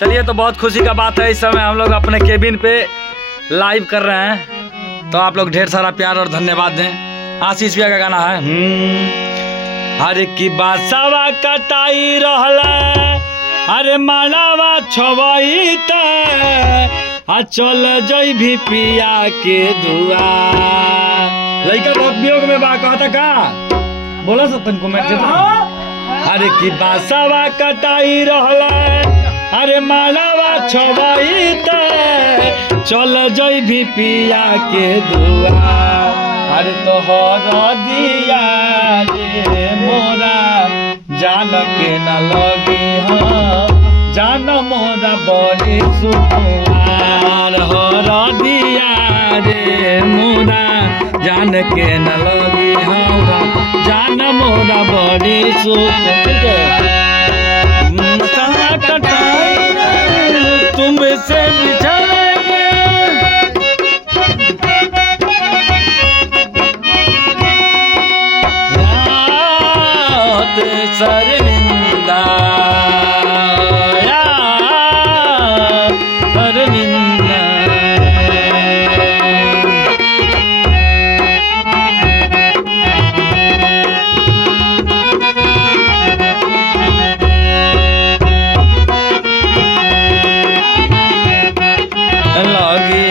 चलिए, तो बहुत खुशी का बात है, इस समय हम लोग अपने केबिन पे लाइव कर रहे हैं, तो आप लोग ढेर सारा प्यार और धन्यवाद दें। आशीष भैया का गाना है हर की बासावा कटाई रहला, अरे मालावा छवई आ चल जई भी पिया के दुआ। लड़का बहुत वियोग में बा, कहता का बोला सकतन कमेंट से। अरे की बासावा कटाई रहला, अरे मालावा छवई चल जई भी पिया के दुआ। अरे तोहर दिया रे मोरा जान के न लगी जान मोरा बड़ी सुकुमार। हर दिया रे मोरा जान के न लगी जान मोरा बड़ी सुकुमार। तुमसे बिछड़ेंगे शर्मिंदा शर्मिंदा। लगी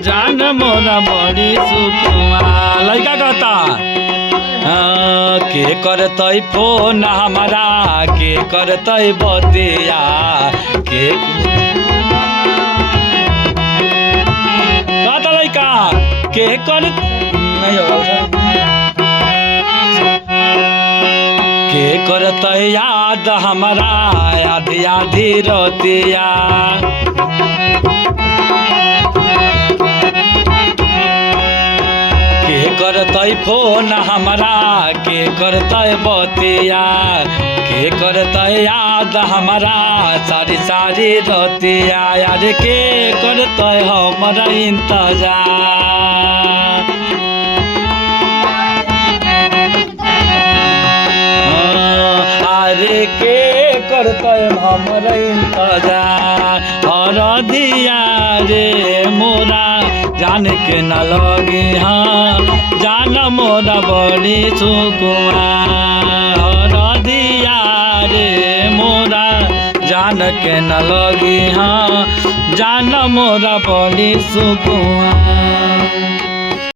जान मोरा बड़ी सुकुआ। लड़का कहता के करतई फोन हमारा, के करतई बतिया, के कहता लड़का के कर के करतई याद हमारा, आधी आधी रतिया। के करतई फोन हमारा, के करतई बतिया, के करतई याद हमारा सारी सारी रतिया। यार के करतई हमारा इंतजार। अरे के करतई हमारा इंतजार। और दिया रे मोरा जान के न लगी जान मोरा बड़ी सुकुमार। और दिया रे मोरा जान के न लगी जान मोरा बड़ी सुकुमार।